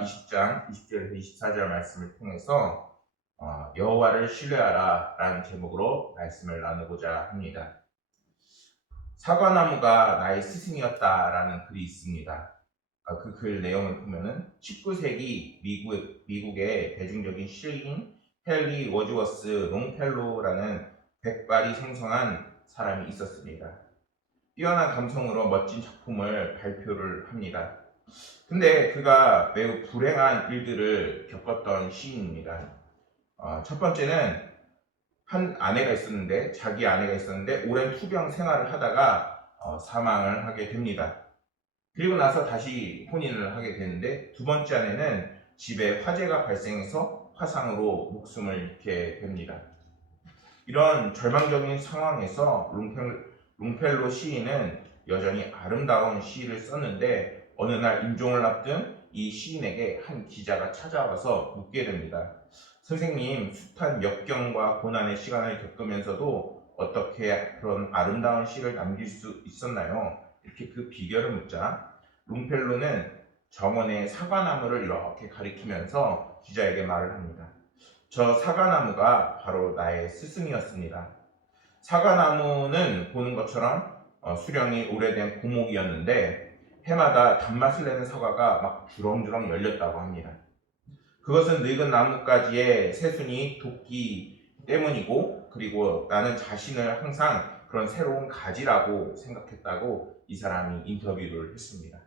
20장 20절에서 24절 말씀을 통해서 여호와를 신뢰하라 라는 제목으로 말씀을 나누고자 합니다. 사과나무가 나의 스승이었다라는 글이 있습니다. 그 글 내용을 보면은 19세기 미국의 대중적인 시인 헨리 워즈워스 롱펠로라는 백발이 성성한 사람이 있었습니다. 뛰어난 감성으로 멋진 작품을 발표를 합니다. 근데 그가 매우 불행한 일들을 겪었던 시인입니다. 첫 번째는 자기 아내가 있었는데 오랜 투병 생활을 하다가 사망을 하게 됩니다. 그리고 나서 다시 혼인을 하게 되는데 두 번째 아내는 집에 화재가 발생해서 화상으로 목숨을 잃게 됩니다. 이런 절망적인 상황에서 롱펠로 시인은 여전히 아름다운 시를 썼는데 어느 날 임종을 앞둔 이 시인에게 한 기자가 찾아와서 묻게 됩니다. 선생님, 숱한 역경과 고난의 시간을 겪으면서도 어떻게 그런 아름다운 시를 남길 수 있었나요? 이렇게 그 비결을 묻자 롱펠로는 정원의 사과나무를 이렇게 가리키면서 기자에게 말을 합니다. 저 사과나무가 바로 나의 스승이었습니다. 사과나무는 보는 것처럼 수령이 오래된 고목이었는데 해마다 단맛을 내는 사과가 막 주렁주렁 열렸다고 합니다. 그것은 늙은 나뭇가지의 새순이 돋기 때문이고, 그리고 나는 자신을 항상 그런 새로운 가지라고 생각했다고 이 사람이 인터뷰를 했습니다.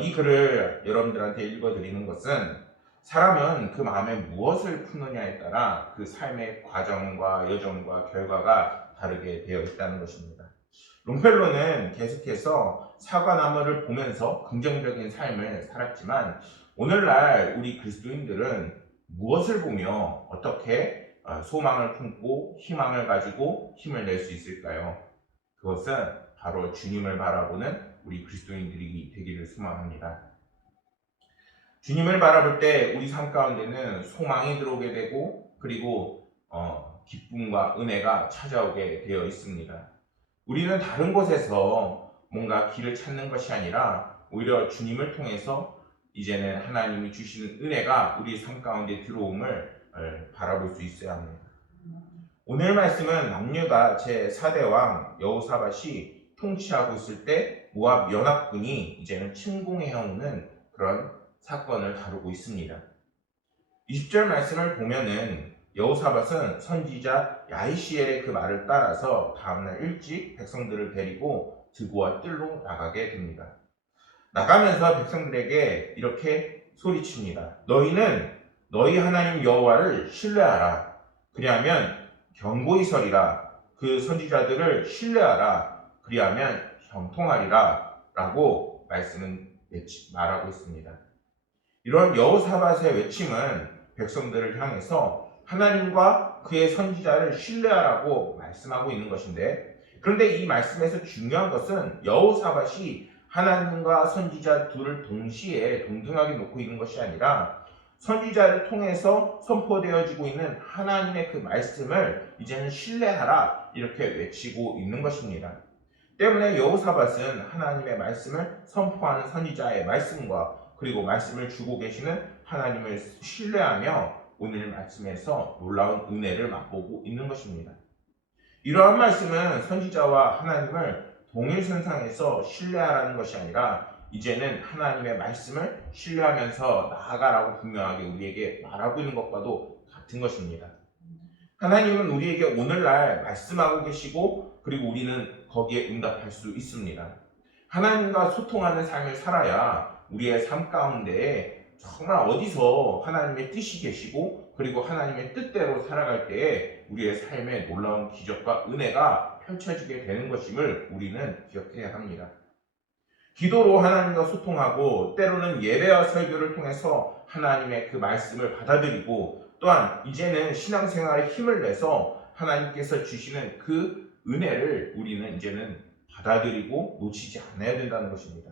이 글을 여러분들한테 읽어드리는 것은 사람은 그 마음에 무엇을 품느냐에 따라 그 삶의 과정과 여정과 결과가 다르게 되어 있다는 것입니다. 롱펠로는 계속해서 사과나무를 보면서 긍정적인 삶을 살았지만 오늘날 우리 그리스도인들은 무엇을 보며 어떻게 소망을 품고 희망을 가지고 힘을 낼 수 있을까요? 그것은 바로 주님을 바라보는 우리 그리스도인들이 되기를 소망합니다. 주님을 바라볼 때 우리 삶 가운데는 소망이 들어오게 되고 그리고 기쁨과 은혜가 찾아오게 되어 있습니다. 우리는 다른 곳에서 뭔가 길을 찾는 것이 아니라 오히려 주님을 통해서 이제는 하나님이 주시는 은혜가 우리 삶 가운데 들어옴을 바라볼 수 있어야 합니다. 오늘 말씀은 남유다 제4대 왕 여호사밧이 통치하고 있을 때 모압 연합군이 이제는 침공해오는 그런 사건을 다루고 있습니다. 20절 말씀을 보면은 여호사밧은 선지자 야히시엘의 그 말을 따라서 다음날 일찍 백성들을 데리고 드고와 뜰로 나가게 됩니다. 나가면서 백성들에게 이렇게 소리칩니다. 너희는 너희 하나님 여호와를 신뢰하라. 그리하면 견고히 서리라. 그 선지자들을 신뢰하라. 그리하면 형통하리라. 라고 말하고 있습니다. 이런 여호사밧의 외침은 백성들을 향해서 하나님과 그의 선지자를 신뢰하라고 말씀하고 있는 것인데, 그런데 이 말씀에서 중요한 것은 여호사밧이 하나님과 선지자 둘을 동시에 동등하게 놓고 있는 것이 아니라 선지자를 통해서 선포되어지고 있는 하나님의 그 말씀을 이제는 신뢰하라 이렇게 외치고 있는 것입니다. 때문에 여호사밧은 하나님의 말씀을 선포하는 선지자의 말씀과 그리고 말씀을 주고 계시는 하나님을 신뢰하며 오늘 말씀에서 놀라운 은혜를 맛보고 있는 것입니다. 이러한 말씀은 선지자와 하나님을 동일선상에서 신뢰하라는 것이 아니라 이제는 하나님의 말씀을 신뢰하면서 나아가라고 분명하게 우리에게 말하고 있는 것과도 같은 것입니다. 하나님은 우리에게 오늘날 말씀하고 계시고 그리고 우리는 거기에 응답할 수 있습니다. 하나님과 소통하는 삶을 살아야 우리의 삶 가운데 정말 어디서 하나님의 뜻이 계시고 그리고 하나님의 뜻대로 살아갈 때에 우리의 삶에 놀라운 기적과 은혜가 펼쳐지게 되는 것임을 우리는 기억해야 합니다. 기도로 하나님과 소통하고 때로는 예배와 설교를 통해서 하나님의 그 말씀을 받아들이고 또한 이제는 신앙생활에 힘을 내서 하나님께서 주시는 그 은혜를 우리는 이제는 받아들이고 놓치지 않아야 된다는 것입니다.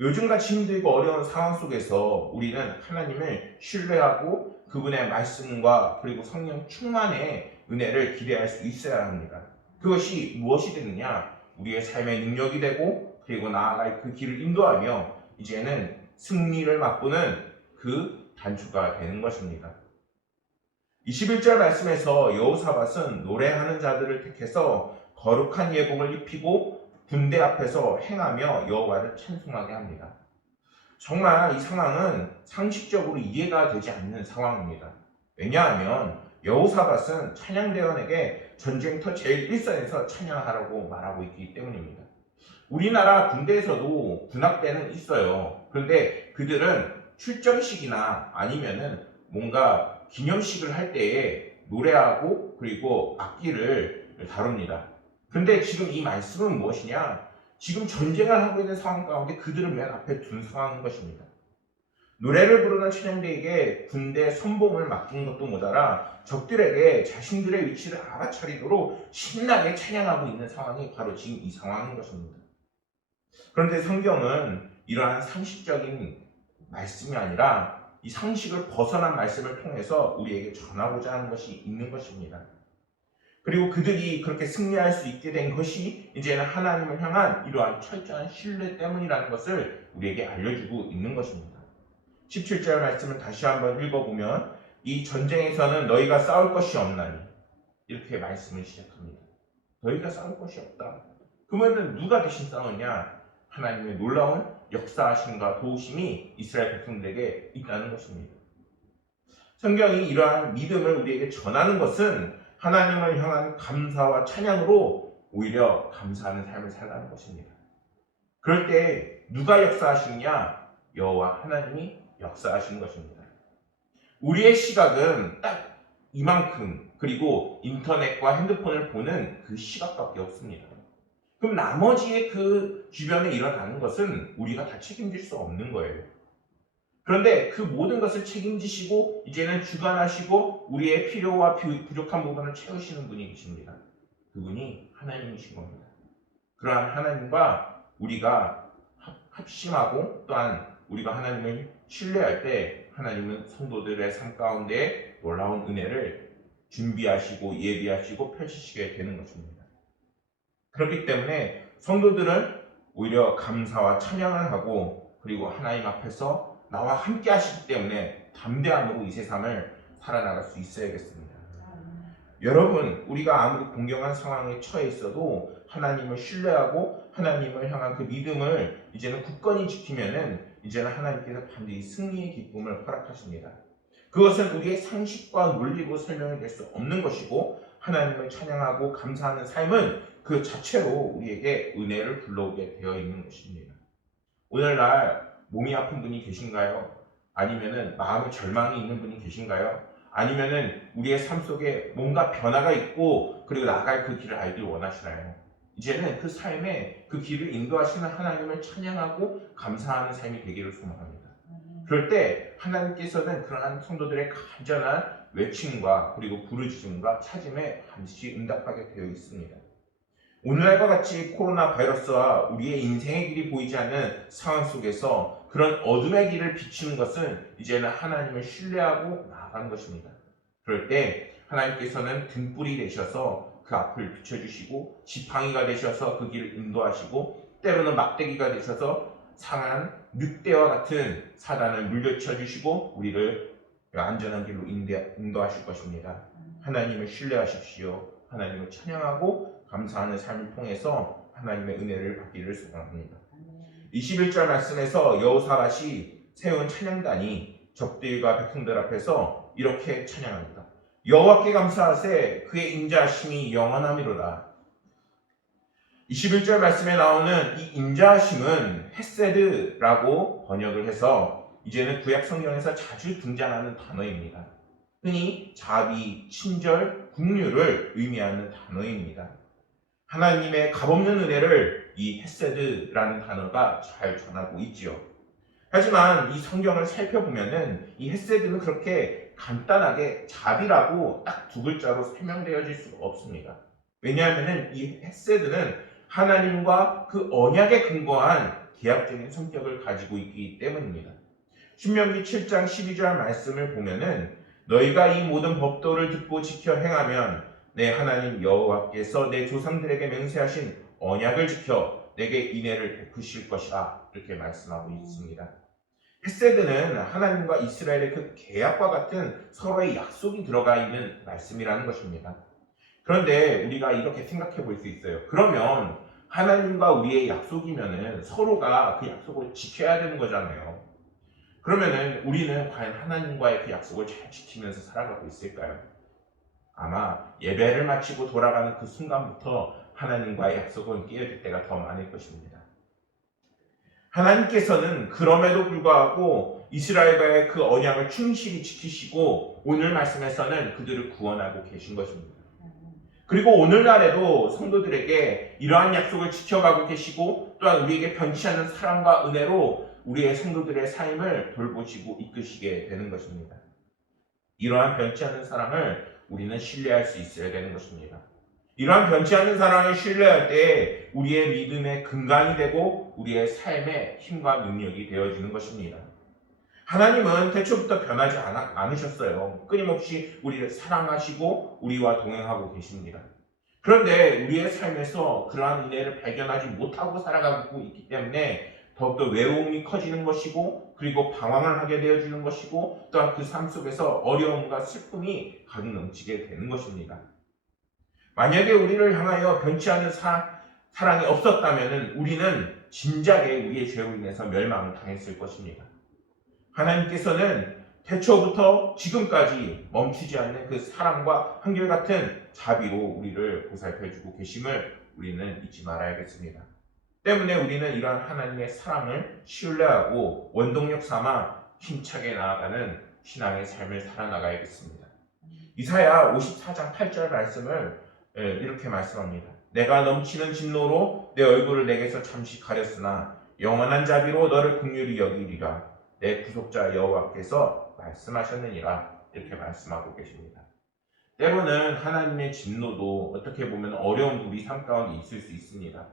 요즘같이 힘들고 어려운 상황 속에서 우리는 하나님을 신뢰하고 그분의 말씀과 그리고 성령 충만의 은혜를 기대할 수 있어야 합니다. 그것이 무엇이 되느냐? 우리의 삶의 능력이 되고 그리고 나아갈 그 길을 인도하며 이제는 승리를 맛보는 그 단초가 되는 것입니다. 21절 말씀에서 여호사밧은 노래하는 자들을 택해서 거룩한 예복을 입히고 군대 앞에서 행하며 여호와를 찬송하게 합니다. 정말 이 상황은 상식적으로 이해가 되지 않는 상황입니다. 왜냐하면 여호사밧은 찬양대원에게 전쟁터 제일 일선에서 찬양하라고 말하고 있기 때문입니다. 우리나라 군대에서도 군악대는 있어요. 그런데 그들은 출정식이나 아니면은 뭔가 기념식을 할 때에 노래하고 그리고 악기를 다룹니다. 그런데 지금 이 말씀은 무엇이냐? 지금 전쟁을 하고 있는 상황 가운데 그들을 맨 앞에 둔 상황인 것입니다. 노래를 부르는 찬양대에게 군대 선봉을 맡긴 것도 모자라 적들에게 자신들의 위치를 알아차리도록 신나게 찬양하고 있는 상황이 바로 지금 이 상황인 것입니다. 그런데 성경은 이러한 상식적인 말씀이 아니라 이 상식을 벗어난 말씀을 통해서 우리에게 전하고자 하는 것이 있는 것입니다. 그리고 그들이 그렇게 승리할 수 있게 된 것이 이제는 하나님을 향한 이러한 철저한 신뢰 때문이라는 것을 우리에게 알려주고 있는 것입니다. 17절 말씀을 다시 한번 읽어보면 이 전쟁에서는 너희가 싸울 것이 없나니 이렇게 말씀을 시작합니다. 너희가 싸울 것이 없다. 그러면 누가 대신 싸우냐? 하나님의 놀라운 역사하심과 도우심이 이스라엘 백성들에게 있다는 것입니다. 성경이 이러한 믿음을 우리에게 전하는 것은 하나님을 향한 감사와 찬양으로 오히려 감사하는 삶을 살라는 것입니다. 그럴 때 누가 역사하시느냐? 여호와 하나님이 역사하시는 것입니다. 우리의 시각은 딱 이만큼, 그리고 인터넷과 핸드폰을 보는 그 시각밖에 없습니다. 그럼 나머지의 그 주변에 일어나는 것은 우리가 다 책임질 수 없는 거예요. 그런데 그 모든 것을 책임지시고 이제는 주관하시고 우리의 필요와 부족한 부분을 채우시는 분이 계십니다. 그분이 하나님이신 겁니다. 그러한 하나님과 우리가 합심하고 또한 우리가 하나님을 신뢰할 때 하나님은 성도들의 삶 가운데 놀라운 은혜를 준비하시고 예비하시고 펼치시게 되는 것입니다. 그렇기 때문에 성도들은 오히려 감사와 찬양을 하고 그리고 하나님 앞에서 나와 함께 하시기 때문에 담대함으로 이 세상을 살아나갈 수 있어야겠습니다. 여러분, 우리가 아무리 공경한 상황에 처해 있어도 하나님을 신뢰하고 하나님을 향한 그 믿음을 이제는 굳건히 지키면은 이제는 하나님께서 반드시 승리의 기쁨을 허락하십니다. 그것은 우리의 상식과 논리로 설명이 될 수 없는 것이고 하나님을 찬양하고 감사하는 삶은 그 자체로 우리에게 은혜를 불러오게 되어 있는 것입니다. 오늘날 몸이 아픈 분이 계신가요? 아니면은 마음의 절망이 있는 분이 계신가요? 아니면은 우리의 삶 속에 뭔가 변화가 있고 그리고 나아갈 그 길을 알길 원하시나요? 이제는 그 삶에 그 길을 인도하시는 하나님을 찬양하고 감사하는 삶이 되기를 소망합니다. 그럴 때 하나님께서는 그러한 성도들의 간절한 외침과 그리고 부르짖음과 찾음에 반드시 응답하게 되어 있습니다. 오늘날과 같이 코로나 바이러스와 우리의 인생의 길이 보이지 않는 상황 속에서 그런 어둠의 길을 비추는 것은 이제는 하나님을 신뢰하고 나아가는 것입니다. 그럴 때 하나님께서는 등불이 되셔서 그 앞을 비춰주시고 지팡이가 되셔서 그 길을 인도하시고 때로는 막대기가 되셔서 상한 늑대와 같은 사단을 물리쳐 주시고 우리를 안전한 길로 인도하실 것입니다. 하나님을 신뢰하십시오. 하나님을 찬양하고 감사하는 삶을 통해서 하나님의 은혜를 받기를 소망합니다. 21절 말씀에서 여호사밧이 세운 찬양단이 적들과 백성들 앞에서 이렇게 찬양합니다. 여호와께 감사하세 그의 인자하심이 영원함이로다. 21절 말씀에 나오는 이 인자하심은 헤세드라고 번역을 해서 이제는 구약 성경에서 자주 등장하는 단어입니다. 흔히 자비, 친절, 긍휼을 의미하는 단어입니다. 하나님의 값없는 은혜를 이 헤세드라는 단어가 잘 전하고 있지요. 하지만 이 성경을 살펴보면은 이 헤세드는 그렇게 간단하게 자비라고 딱 두 글자로 설명되어질 수가 없습니다. 왜냐하면 이 헤세드는 하나님과 그 언약에 근거한 계약적인 성격을 가지고 있기 때문입니다. 신명기 7장 12절 말씀을 보면은 너희가 이 모든 법도를 듣고 지켜 행하면 내 하나님 여호와께서 내 조상들에게 맹세하신 언약을 지켜 내게 인애를 베푸실 것이다. 이렇게 말씀하고 있습니다. 헤세드는 하나님과 이스라엘의 그 계약과 같은 서로의 약속이 들어가 있는 말씀이라는 것입니다. 그런데 우리가 이렇게 생각해 볼 수 있어요. 그러면 하나님과 우리의 약속이면은 서로가 그 약속을 지켜야 되는 거잖아요. 그러면은 우리는 과연 하나님과의 그 약속을 잘 지키면서 살아가고 있을까요? 아마 예배를 마치고 돌아가는 그 순간부터 하나님과의 약속은 깨어질 때가 더 많을 것입니다. 하나님께서는 그럼에도 불구하고 이스라엘과의 그 언약을 충실히 지키시고 오늘 말씀에서는 그들을 구원하고 계신 것입니다. 그리고 오늘날에도 성도들에게 이러한 약속을 지켜가고 계시고 또한 우리에게 변치 않는 사랑과 은혜로 우리의 성도들의 삶을 돌보시고 이끄시게 되는 것입니다. 이러한 변치 않는 사랑을 우리는 신뢰할 수 있어야 되는 것입니다. 이러한 변치 않는 사랑을 신뢰할 때 우리의 믿음의 근간이 되고 우리의 삶의 힘과 능력이 되어지는 것입니다. 하나님은 태초부터 변하지 않으셨어요. 끊임없이 우리를 사랑하시고 우리와 동행하고 계십니다. 그런데 우리의 삶에서 그러한 은혜를 발견하지 못하고 살아가고 있기 때문에 더욱더 외로움이 커지는 것이고 그리고 방황을 하게 되어지는 것이고 또한 그 삶 속에서 어려움과 슬픔이 가득 넘치게 되는 것입니다. 만약에 우리를 향하여 변치 않는 사랑이 없었다면 우리는 진작에 우리의 죄로 인해서 멸망을 당했을 것입니다. 하나님께서는 태초부터 지금까지 멈추지 않는 그 사랑과 한결같은 자비로 우리를 보살펴주고 계심을 우리는 잊지 말아야겠습니다. 때문에 우리는 이러한 하나님의 사랑을 신뢰하고 원동력 삼아 힘차게 나아가는 신앙의 삶을 살아나가야겠습니다. 이사야 54장 8절 말씀을 이렇게 말씀합니다. 내가 넘치는 진노로 내 얼굴을 내게서 잠시 가렸으나 영원한 자비로 너를 긍휼히 여기리라. 내 구속자 여호와께서 말씀하셨느니라. 이렇게 말씀하고 계십니다. 때로는 하나님의 진노도 어떻게 보면 어려움도 우리 삶 가운데 있을 수 있습니다.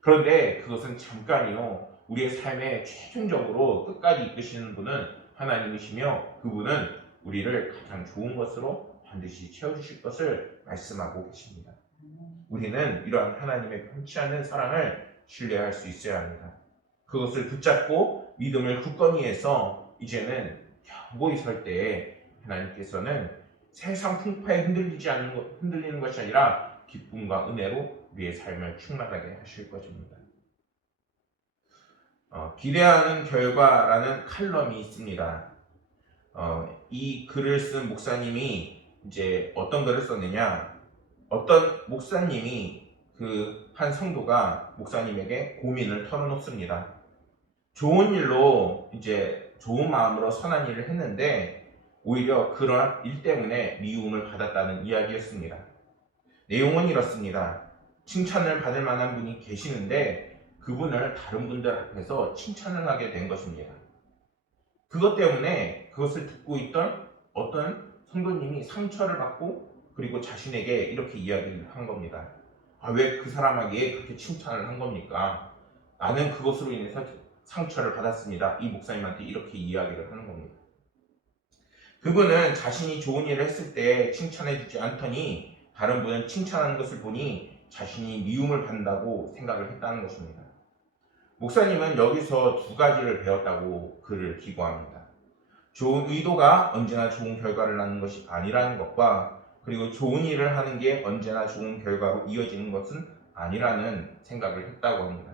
그런데 그것은 잠깐이요. 우리의 삶에 최종적으로 끝까지 이끄시는 분은 하나님이시며 그분은 우리를 가장 좋은 것으로 반드시 채워주실 것을 말씀하고 계십니다. 우리는 이러한 하나님의 변치 않는 사랑을 신뢰할 수 있어야 합니다. 그것을 붙잡고 믿음을 굳건히 해서 이제는 견고히 설 때에 하나님께서는 세상 풍파에 흔들리는 것이 아니라 기쁨과 은혜로 우리의 삶을 충만하게 하실 것입니다. 기대하는 결과라는 칼럼이 있습니다. 이 글을 쓴 목사님이 이제 어떤 글을 썼느냐? 어떤 목사님이 그 한 성도가 목사님에게 고민을 털어놓습니다. 좋은 일로 이제 좋은 마음으로 선한 일을 했는데 오히려 그런 일 때문에 미움을 받았다는 이야기였습니다. 내용은 이렇습니다. 칭찬을 받을 만한 분이 계시는데 그분을 다른 분들 앞에서 칭찬을 하게 된 것입니다. 그것 때문에 그것을 듣고 있던 어떤 성도님이 상처를 받고 그리고 자신에게 이렇게 이야기를 한 겁니다. 왜 그 사람에게 그렇게 칭찬을 한 겁니까? 나는 그것으로 인해서 상처를 받았습니다. 이 목사님한테 이렇게 이야기를 하는 겁니다. 그분은 자신이 좋은 일을 했을 때 칭찬해 주지 않더니 다른 분은 칭찬하는 것을 보니 자신이 미움을 받는다고 생각을 했다는 것입니다. 목사님은 여기서 두 가지를 배웠다고 그를 기고합니다. 좋은 의도가 언제나 좋은 결과를 낳는 것이 아니라는 것과 그리고 좋은 일을 하는 게 언제나 좋은 결과로 이어지는 것은 아니라는 생각을 했다고 합니다.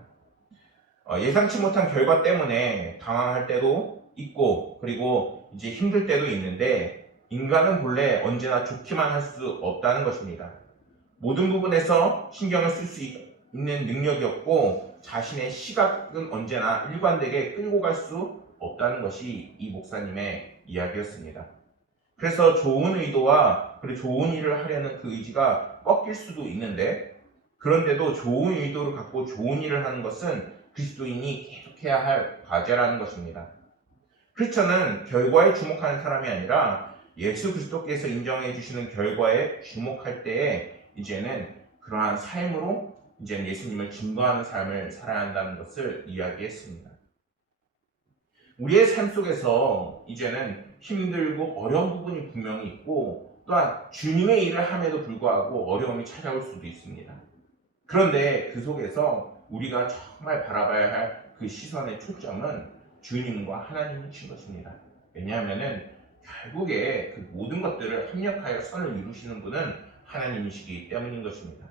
예상치 못한 결과 때문에 당황할 때도 있고 그리고 이제 힘들 때도 있는데 인간은 본래 언제나 좋기만 할 수 없다는 것입니다. 모든 부분에서 신경을 쓸 수 있는 능력이 없고 자신의 시각은 언제나 일관되게 끌고 갈 수 없다는 것이 이 목사님의 이야기였습니다. 그래서 좋은 의도와 그리고 좋은 일을 하려는 그 의지가 꺾일 수도 있는데 그런데도 좋은 의도를 갖고 좋은 일을 하는 것은 그리스도인이 계속해야 할 과제라는 것입니다. 크리스천은 결과에 주목하는 사람이 아니라 예수 그리스도께서 인정해 주시는 결과에 주목할 때에 이제는 그러한 삶으로 이제는 예수님을 증거하는 삶을 살아야 한다는 것을 이야기했습니다. 우리의 삶 속에서 이제는 힘들고 어려운 부분이 분명히 있고 또한 주님의 일을 함에도 불구하고 어려움이 찾아올 수도 있습니다. 그런데 그 속에서 우리가 정말 바라봐야 할 그 시선의 초점은 주님과 하나님이신 것입니다. 왜냐하면은 결국에 그 모든 것들을 합력하여 선을 이루시는 분은 하나님이시기 때문인 것입니다.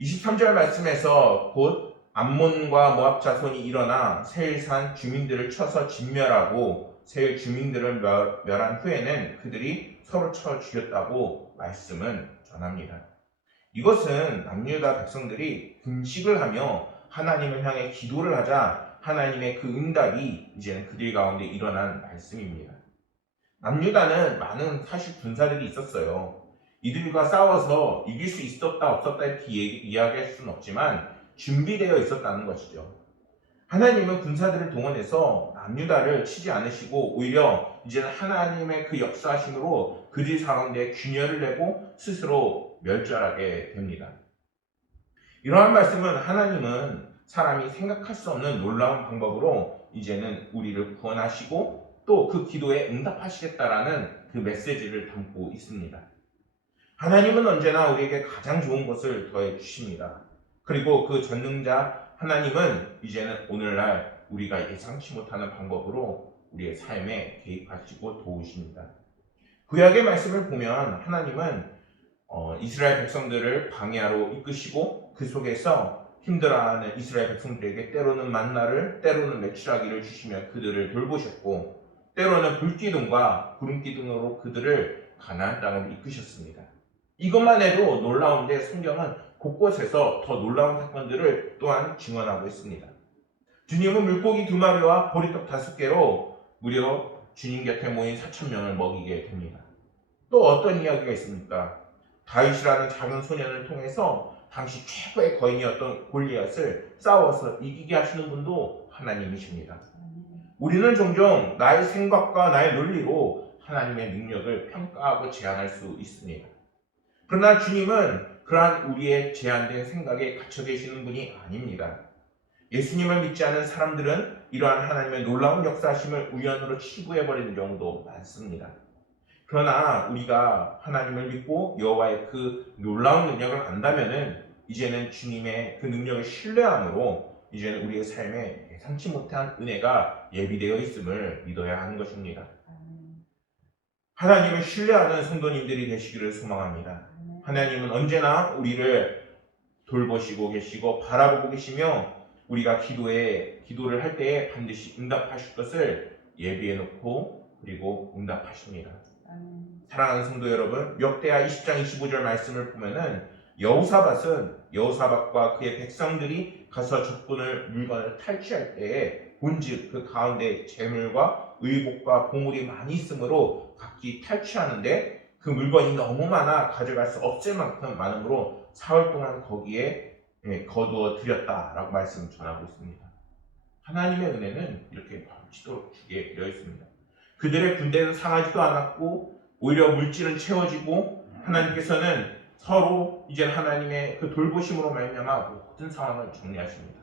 23절 말씀에서 곧 암몬과 모압 자손이 일어나 세일산 주민들을 쳐서 진멸하고 세일 주민들을 멸한 후에는 그들이 서로 쳐 죽였다고 말씀은 전합니다. 이것은 남유다 백성들이 금식을 하며 하나님을 향해 기도를 하자 하나님의 그 응답이 이제는 그들 가운데 일어난 말씀입니다. 남유다는 많은 사실 군사들이 있었어요. 이들과 싸워서 이길 수 있었다 없었다 이렇게 이야기할 수는 없지만 준비되어 있었다는 것이죠. 하나님은 군사들을 동원해서 남유다를 치지 않으시고 오히려 이제는 하나님의 그 역사하심으로 그들 가운데 균열을 내고 스스로 멸절하게 됩니다. 이러한 말씀은 하나님은 사람이 생각할 수 없는 놀라운 방법으로 이제는 우리를 구원하시고 또 그 기도에 응답하시겠다라는 그 메시지를 담고 있습니다. 하나님은 언제나 우리에게 가장 좋은 것을 더해 주십니다. 그리고 그 전능자 하나님은 이제는 오늘날 우리가 예상치 못하는 방법으로 우리의 삶에 개입하시고 도우십니다. 구약의 말씀을 보면 하나님은 이스라엘 백성들을 광야로 이끄시고 그 속에서 힘들어하는 이스라엘 백성들에게 때로는 만나를 때로는 메추라기를 주시며 그들을 돌보셨고 때로는 불기둥과 구름기둥으로 그들을 가나안 땅으로 이끄셨습니다. 이것만 해도 놀라운데 성경은 곳곳에서 더 놀라운 사건들을 또한 증언하고 있습니다. 주님은 물고기 2마리와 보리떡 5개로 무려 주님 곁에 모인 4,000명을 먹이게 됩니다. 또 어떤 이야기가 있습니까? 다윗이라는 작은 소년을 통해서 당시 최고의 거인이었던 골리앗을 싸워서 이기게 하시는 분도 하나님이십니다. 우리는 종종 나의 생각과 나의 논리로 하나님의 능력을 평가하고 제한할 수 있습니다. 그러나 주님은 그러한 우리의 제한된 생각에 갇혀 계시는 분이 아닙니다. 예수님을 믿지 않은 사람들은 이러한 하나님의 놀라운 역사하심을 우연으로 치부해버리는 경우도 많습니다. 그러나 우리가 하나님을 믿고 여호와의 그 놀라운 능력을 안다면은 이제는 주님의 그 능력을 신뢰함으로 이제는 우리의 삶에 예상치 못한 은혜가 예비되어 있음을 믿어야 하는 것입니다. 하나님을 신뢰하는 성도님들이 되시기를 소망합니다. 하나님은 언제나 우리를 돌보시고 계시고 바라보고 계시며 우리가 기도를 할 때에 반드시 응답하실 것을 예비해 놓고 그리고 응답하십니다. 사랑하는 성도 여러분, 역대하 20장 25절 말씀을 보면은 여호사밧과 그의 백성들이 가서 적군을 물건을 탈취할 때에 본즉 그 가운데 재물과 의복과 보물이 많이 있으므로 각기 탈취하는데 그 물건이 너무 많아 가져갈 수 없을 만큼 많으므로 사흘 동안 거기에 거두어 드렸다라고 말씀 전하고 있습니다. 하나님의 은혜는 이렇게 넘치도록 주게 되어 있습니다. 그들의 군대는 상하지도 않았고 오히려 물질은 채워지고 하나님께서는 서로 이제 하나님의 그 돌보심으로 말미암아 모든 상황을 정리하십니다.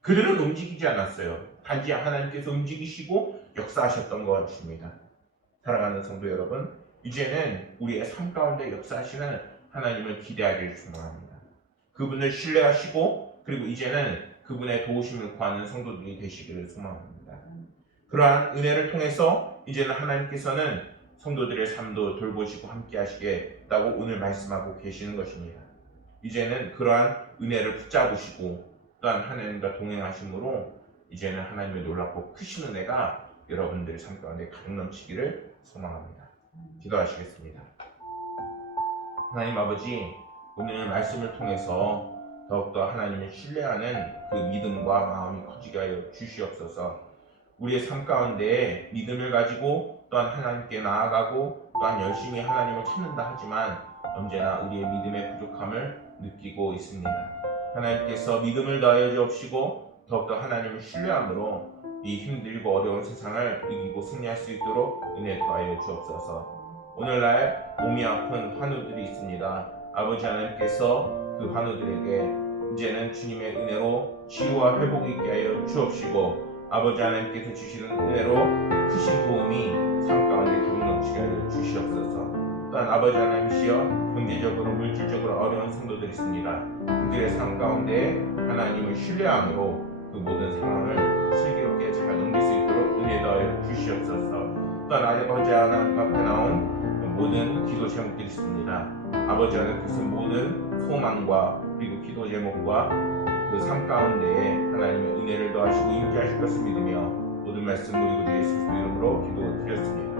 그들은 움직이지 않았어요. 단지 하나님께서 움직이시고 역사하셨던 것입니다. 사랑하는 성도 여러분, 이제는 우리의 삶 가운데 역사하시는 하나님을 기대하기를 소망합니다. 그분을 신뢰하시고 그리고 이제는 그분의 도우심을 구하는 성도들이 되시기를 소망합니다. 그러한 은혜를 통해서 이제는 하나님께서는 성도들의 삶도 돌보시고 함께 하시겠다고 오늘 말씀하고 계시는 것입니다. 이제는 그러한 은혜를 붙잡으시고 또한 하나님과 동행하심으로 이제는 하나님의 놀랍고 크신 은혜가 여러분들의 삶 가운데 가득 넘치기를 소망합니다. 기도하시겠습니다. 하나님 아버지, 오늘 말씀을 통해서 더욱더 하나님을 신뢰하는 그 믿음과 마음이 커지게 하여 주시옵소서. 우리의 삶 가운데 믿음을 가지고 또한 하나님께 나아가고 또한 열심히 하나님을 찾는다 하지만 언제나 우리의 믿음의 부족함을 느끼고 있습니다. 하나님께서 믿음을 더하여 주옵시고 더욱더 하나님을 신뢰함으로 이 힘들고 어려운 세상을 이기고 승리할 수 있도록 은혜 더하여 주옵소서. 오늘날 몸이 아픈 환우들이 있습니다. 아버지 하나님께서 그 환우들에게 이제는 주님의 은혜로 치유와 회복이 있게 하여 주옵시고 아버지 하나님께서 주시는 은혜로 크신 도움이 삶 가운데 가득 넘치게 하여 주시옵소서. 또한 아버지 하나님이시여 경제적으로 물질적으로 어려운 성도들이 있습니다. 그들의 삶 가운데 하나님을 신뢰함으로 그 모든 상황을 슬기롭게 잘 넘길 수 있도록 은혜 더하여 주시옵소서. 또한 아버지 하나님 앞에 나온 모든 기도 제목들이 있습니다. 아버지 하나님께서 모든 소망과 그리고 기도 제목과 그 삶 가운데에 하나님의 은혜를 더하시고 임재하실 것을 믿으며 모든 말씀 우리 구주 예수 그리스도 이름으로 기도드렸습니다.